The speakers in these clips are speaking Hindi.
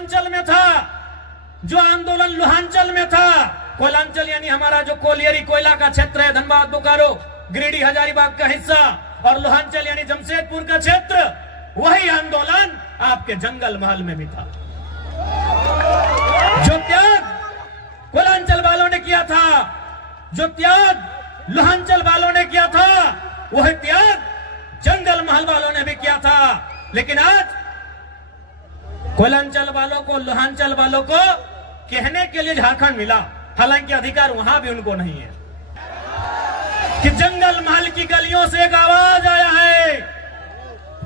कोयलांचल में था, जो आंदोलन लोहांचल में था, कोयलांचल यानी हमारा जो कोलियरी कोयला का क्षेत्र है, धनबाद, बोकारो, गिरिडीह, हजारीबाग का हिस्सा, और लोहांचल यानी जमशेदपुर का क्षेत्र, वही आंदोलन आपके जंगल महल में भी था। जो त्याग कोयलांचल वालों ने किया था, जो त्याग लोहांचल वालों ने किया था, वही त्याग जंगल महल वालों ने भी किया था। लेकिन आज कोयलांचल वालों को, लोहांचल वालों को कहने के लिए झारखंड मिला, हालांकि अधिकार वहां भी उनको नहीं है। कि जंगल महल की गलियों से एक आवाज आया है,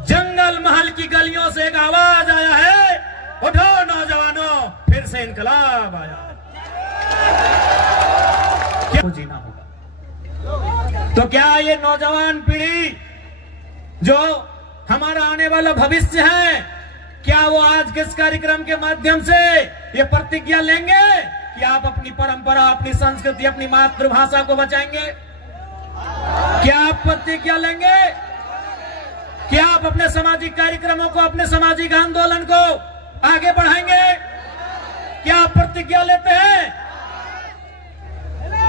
जंगल महल की गलियों से एक आवाज आया है, उठो नौजवानों, फिर से इनकलाब आया। क्या जीना होगा? तो क्या ये नौजवान पीढ़ी जो हमारा आने वाला भविष्य है, क्या वो आज के इस कार्यक्रम के माध्यम से ये प्रतिज्ञा लेंगे कि आप अपनी परंपरा, अपनी संस्कृति, अपनी मातृभाषा को बचाएंगे? क्या आप प्रतिज्ञा लेंगे कि आप अपने सामाजिक कार्यक्रमों को, अपने सामाजिक आंदोलन को आगे बढ़ाएंगे? क्या आप प्रतिज्ञा लेते हैं?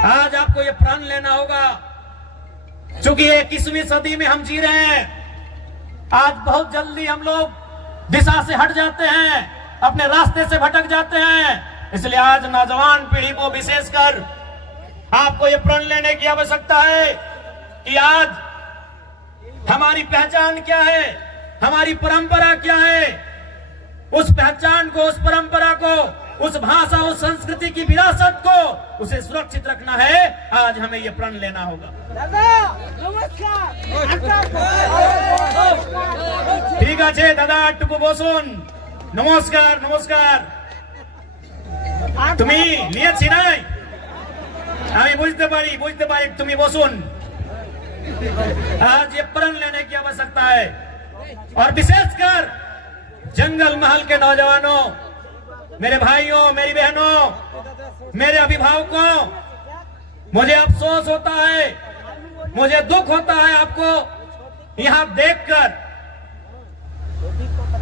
आज आपको ये प्रण लेना होगा, क्योंकि 21वीं सदी में हम जी रहे हैं। आज बहुत जल्दी हम लोग दिशा से हट जाते हैं, अपने रास्ते से भटक जाते हैं। इसलिए आज नौजवान पीढ़ी को विशेषकर आपको ये प्रण लेने की आवश्यकता है कि आज हमारी पहचान क्या है, हमारी परंपरा क्या है। उस पहचान को, उस परंपरा को, उस भाषा, उस संस्कृति की विरासत को, उसे सुरक्षित रखना है। आज हमें ये प्रण लेना होगा। ठीक है दादा, टुकु बोसुन, नमस्कार नमस्कार। তুমি নিয়েছি নাই, আমি বুঝতে পারি তুমি বসুন। आज ये प्रण लेने की आवश्यकता है, और विशेषकर जंगल महल के नौजवानों, मेरे भाइयों, मेरी बहनों, मेरे अभिभावकों, मुझे अफसोस होता है, मुझे दुख होता है आपको यहां देखकर।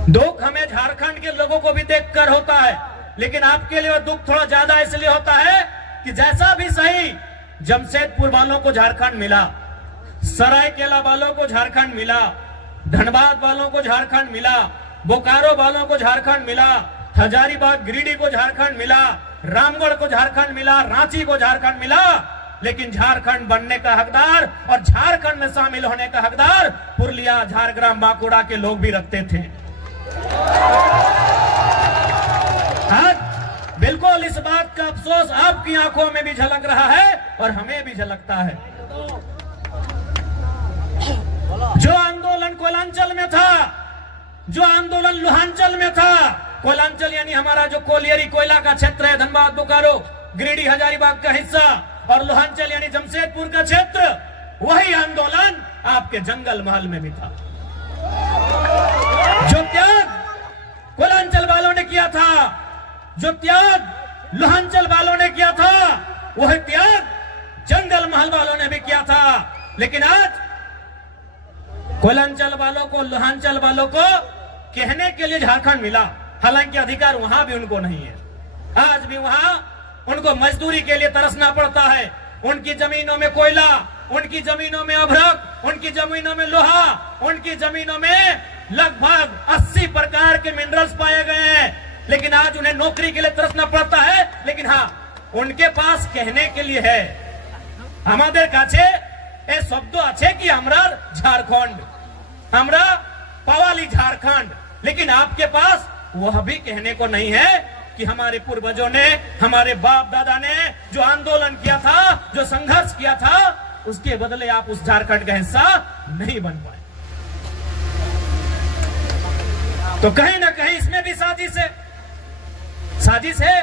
दुख हमें झारखंड के लोगों को भी देखकर होता है, लेकिन आपके लिए दुख थोड़ा ज्यादा इसलिए होता है कि जैसा भी सही जमशेदपुर वालों को झारखंड मिला, सरायकेला वालों को झारखंड मिला, धनबाद वालों को झारखंड मिला, बोकारो वालों को झारखंड मिला, हजारीबाग, गिरिडीह को झारखंड मिला, रामगढ़ को झारखंड मिला, रांची को झारखंड मिला, लेकिन झारखंड बनने का हकदार और झारखंड में शामिल होने का हकदार पुरुलिया, झारग्राम, बांकुड़ा के लोग भी रखते थे। आज बिल्कुल इस बात का अफसोस आपकी आंखों में भी झलक रहा है और हमें भी झलकता है। जो आंदोलन कोयलांचल में था, जो आंदोलन लोहांचल में था, कोयलांचल यानी हमारा जो कोलियरी कोयला का क्षेत्र है, धनबाद, बोकारो, गिरिडीह, हजारीबाग का हिस्सा, और लोहांचल यानी जमशेदपुर का क्षेत्र, वही आंदोलन आपके जंगल महल में भी था। जो त्याग कोयलांचल वालों ने किया था, जो त्याग लोहांचल वालों ने किया था, वह त्याग जंगल महल वालों ने भी किया था। लेकिन आज कोयलांचल वालों को, लोहांचल वालों को कहने के लिए झारखंड मिला, हालांकि अधिकार वहां भी उनको नहीं है। आज भी वहां उनको मजदूरी के लिए तरसना पड़ता है। उनकी जमीनों में कोयला, उनकी जमीनों में अभ्रक, उनकी जमीनों में लोहा, उनकी जमीनों में लगभग 80 प्रकार के मिनरल्स पाए गए हैं, लेकिन आज उन्हें नौकरी के लिए तरसना पड़ता है। लेकिन हाँ, उनके पास कहने के लिए है, हमारे काछे ए शब्द আছে कि हमरा झारखंड, हमरा पवाली झारखंड, लेकिन आपके पास वह भी कहने को नहीं है कि हमारे पूर्वजों ने, हमारे बाप दादा ने जो आंदोलन किया था, जो संघर्ष किया था, उसके बदले आप उस झारखंड का हिस्सा नहीं बन पाए। तो कहीं ना कहीं इसमें भी साजिश है, साजिश है,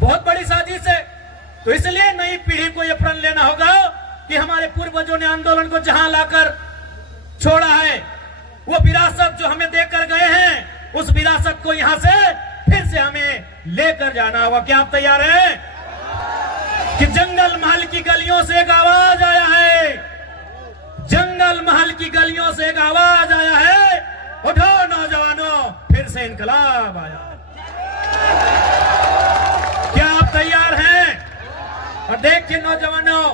बहुत बड़ी साजिश है। तो इसलिए नई पीढ़ी को यह प्रण लेना होगा कि हमारे पूर्वजों ने आंदोलन को जहां लाकर छोड़ा है, वो विरासत जो हमें देकर गए हैं, उस विरासत को यहां से फिर से हमें लेकर जाना होगा। क्या आप तैयार हैं? कि जंगल महल की गलियों से एक आवाज आया है, जंगल महल की गलियों से एक आवाज आया है, उठो नौजवानों, फिर से इनकलाब आया। क्या आप तैयार हैं? और देखिए नौजवानों,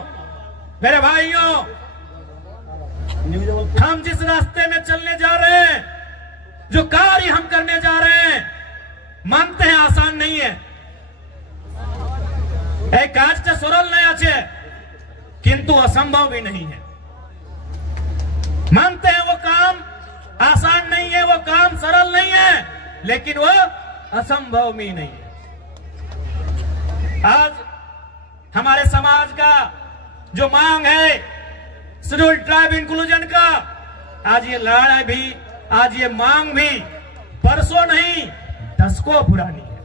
मेरे भाइयों, हम जिस रास्ते में चलने जा रहे हैं, जो कार्य हम करने जा रहे हैं, मानते हैं आसान नहीं है। एक काजटा सरल नहीं আছে, किंतु असंभव भी नहीं है। मानते हैं वो काम आसान नहीं है, वो काम सरल नहीं है, लेकिन वो असंभव भी नहीं है। आज हमारे समाज का जो मांग है शेड्यूल्ड ट्राइब इंक्लूजन का, आज ये लड़ाई भी, आज ये मांग भी परसों नहीं दशकों पुरानी है।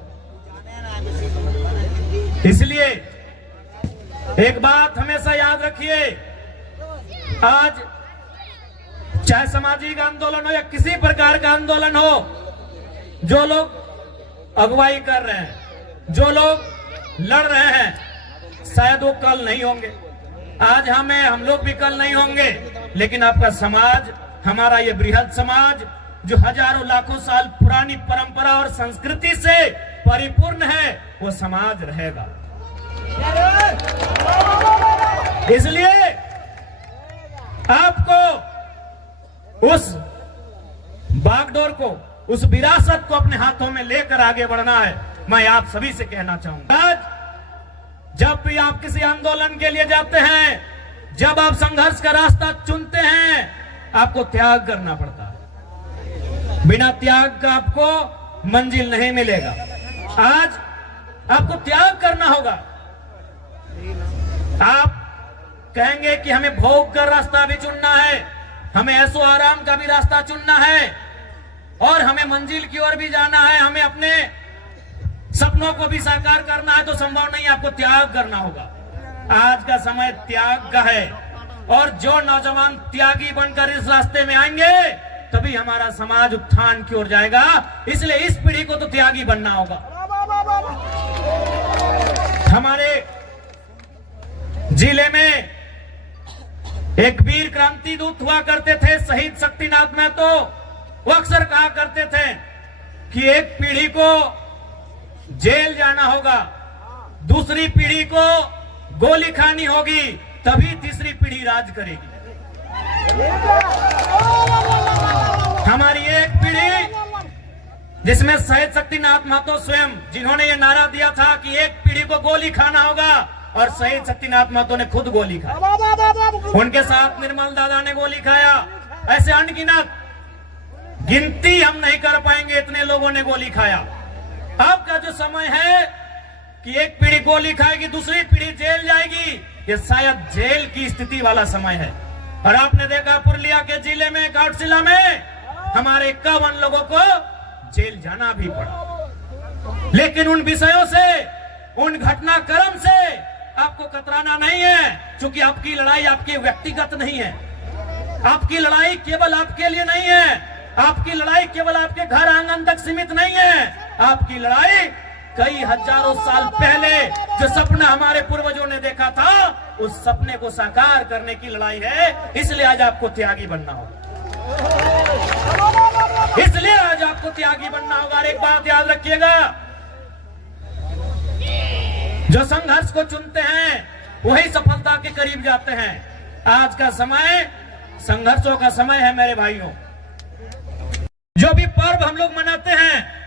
इसलिए एक बात हमेशा याद रखिए, आज चाहे सामाजिक आंदोलन हो या किसी प्रकार का आंदोलन हो, जो लोग अगुवाई कर रहे हैं, जो लोग लड़ रहे हैं, शायद वो कल नहीं होंगे। आज हम लोग भी कल नहीं होंगे, लेकिन आपका समाज, हमारा ये बृहद समाज जो हजारों लाखों साल पुरानी परंपरा और संस्कृति से परिपूर्ण है, वो समाज रहेगा। इसलिए आपको उस बागडोर को, उस विरासत को अपने हाथों में लेकर आगे बढ़ना है। मैं आप सभी से कहना चाहूंगा, आज जब भी आप किसी आंदोलन के लिए जाते हैं, जब आप संघर्ष का रास्ता चुनते हैं, आपको त्याग करना पड़ता है। बिना त्याग का आपको मंजिल नहीं मिलेगा। आज आपको त्याग करना होगा। आप कहेंगे कि हमें भोग का रास्ता भी चुनना है, हमें ऐसो आराम का भी रास्ता चुनना है, और हमें मंजिल की ओर भी जाना है, हमें अपने सपनों को भी साकार करना है, तो संभव नहीं, आपको त्याग करना होगा। आज का समय त्याग का है, और जो नौजवान त्यागी बनकर इस रास्ते में आएंगे, तभी हमारा समाज उत्थान की ओर जाएगा। इसलिए इस पीढ़ी को तो त्यागी बनना होगा। हमारे जिले में एक वीर क्रांति दूत हुआ करते थे, शहीद शक्तिनाथ महतो। वो अक्सर कहा करते थे कि एक पीढ़ी को जेल जाना होगा, दूसरी पीढ़ी को गोली खानी होगी, तभी तीसरी पीढ़ी राज करेगी। हमारी एक पीढ़ी जिसमें शहीद शक्तिनाथ महतो स्वयं, जिन्होंने ये नारा दिया था कि एक पीढ़ी को गोली खाना होगा, और शहीद शक्तिनाथ महतो ने खुद गोली खाई। उनके साथ निर्मल दादा ने गोली खाया। ऐसे अनगिनत, गिनती हम नहीं कर पाएंगे, इतने लोगों ने गोली खाया। अब का जो समय है कि एक पीढ़ी गोली खाएगी, दूसरी पीढ़ी जेल जाएगी, ये शायद जेल की स्थिति वाला समय है। और आपने देखा पुरुलिया के जिले में, घाटशिला में हमारे 51 लोगों को जेल जाना भी पड़ा। लेकिन उन विषयों से, उन घटनाक्रम से आपको कतराना नहीं है, क्योंकि आपकी लड़ाई आपकी व्यक्तिगत नहीं है। आपकी लड़ाई केवल आपके लिए नहीं है, आपकी लड़ाई केवल आपके घर आंगन तक सीमित नहीं है। आपकी लड़ाई कई हजारों साल पहले जो सपना हमारे पूर्वजों ने देखा था, उस सपने को साकार करने की लड़ाई है। इसलिए आज आपको त्यागी बनना होगा। इसलिए आज आपको त्यागी बनना होगा। और एक बात याद रखिएगा, जो संघर्ष को चुनते हैं वही सफलता के करीब जाते हैं। आज का समय संघर्षों का समय है मेरे भाइयों। जो भी पर्व हम लोग मनाते हैं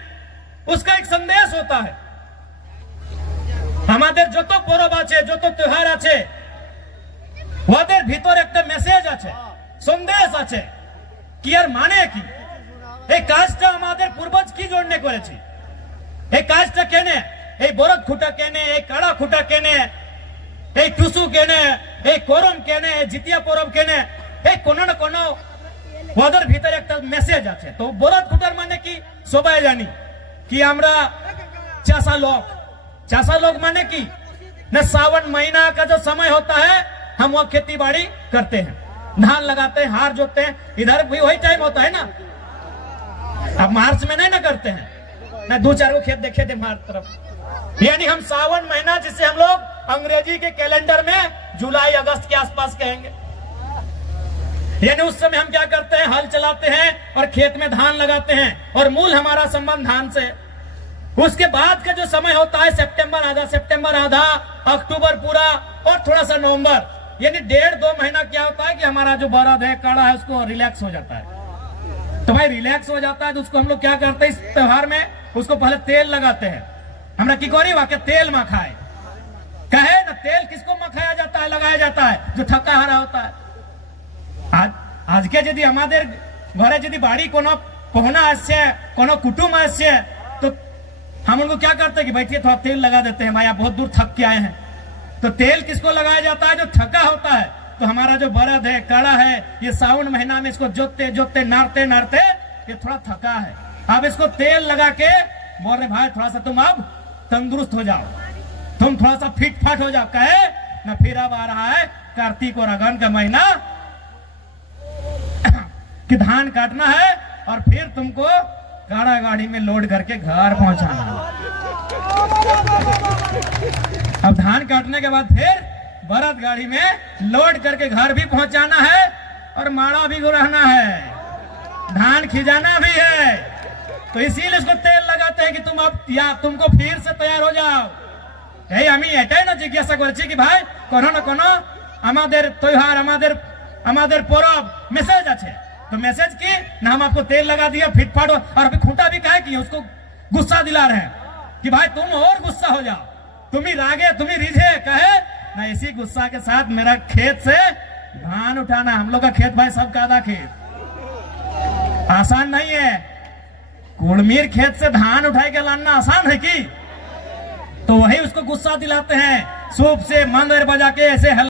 उसका एक संदेश होता है। हमारे जो तो पर्व आछे, जो तो त्योहार आछे, ওদের ভিতর একটা মেসেজ আছে, সন্দেশ আছে কি আর মানে কি, এই কাজটা আমাদের পূর্বজ কি জন্য করেছে, এই কাজটা কেনে, এই বরদ খুঁটা কেনে, এই কাড়া খুঁটা কেনে, এই টুসু কেনে, এই করম কেনে, জিতিয়া পরব কেনে, এই কোনো না কোনো ওদের ভিতরে একটা মেসেজ আছে। তো বরদ খুঁটার মানে কি সবাই জানি कि আমরা चासा लोग माने की न, सावन महीना का जो समय होता है हम वो खेती बाड़ी करते हैं, धान लगाते हैं, हार जोतते हैं। इधर भी वही टाइम होता है ना। अब मार्च में नहीं ना करते हैं, न 2-4 को खेत देखे थे मार्च तरफ। यानी हम सावन महीना, जिसे हम लोग अंग्रेजी के कैलेंडर में जुलाई अगस्त के आसपास कहेंगे, यानी उस समय हम क्या करते हैं, हल चलाते हैं और खेत में धान लगाते हैं। और मूल हमारा संबंध धान से। उसके बाद का जो समय होता है सितंबर आधा, अक्टूबर पूरा और थोड़ा सा नवंबर, यानी 1.5-2 महीना क्या होता है कि हमारा जो बरद है, काड़ा है, उसको रिलैक्स हो जाता है। तो भाई रिलैक्स हो जाता है तो उसको हम लोग क्या करते हैं इस त्योहार में, उसको पहले तेल लगाते हैं। हमरा की कोरी वाके तेल मखाए कहे ना, तेल किसको मखाया जाता है, लगाया जाता है, जो थका हारा होता है। आज के यदि हमारे घरे यदि बाड़ी कोनो पहुना आस्य, कोनो कुटुंब आस्य, तो हम उनको क्या करते हैं कि बैठिए थोड़ा तेल लगा देते हैं, भाई आप बहुत दूर थक के आए हैं। तो तेल किसको लगाया जाता है, जो थका होता है। तो हमारा जो बरद है, काड़ा है, ये सावन महीना में इसको जोतते जोतते नारते नारते ये थोड़ा थका है। अब इसको तेल लगा के बोल रहे भाई थोड़ा सा तुम अब तंदुरुस्त हो जाओ, तुम थोड़ा सा फिट फाट हो जाओ। कहे ना फिर अब आ रहा है कार्तिक और अगन का महीना कि धान काटना है और फिर तुमको काड़ा गाड़ी में लोड करके घर पहुंचाना है। अब धान काटने के बाद फिर बरद गाड़ी में लोड करके घर भी पहुंचाना है और माड़ा भी गुरहना है, धान खिजाना भी है। तो इसीलिए इसको तेल लगाते हैं कि तुम अब या तुमको फिर से तैयार हो जाओ। यही हमें एटाई ना जिज्ञासा करছি कि भाई कोनो ना कोनो আমাদের त्योहार আমাদের परब मैसेज আছে, तो मैसेज की ना हम आपको तेल लगा दिया फिटफाट, और अभी खूंटा भी कहे कि उसको गुस्सा दिला रहे हैं कि भाई तुम और गुस्सा हो जाओ, तुम ही रागे तुम ही रिझे। कहे ना इसी गुस्सा के साथ मेरा खेत से धान उठाना, हम लोग का खेत भाई सबका आधा खेत आसान नहीं है। कुड़मीर खेत से धान उठाए के लाना आसान है कि, तो वही उसको गुस्सा दिलाते हैं, सूप से मंदिर बजा के ऐसे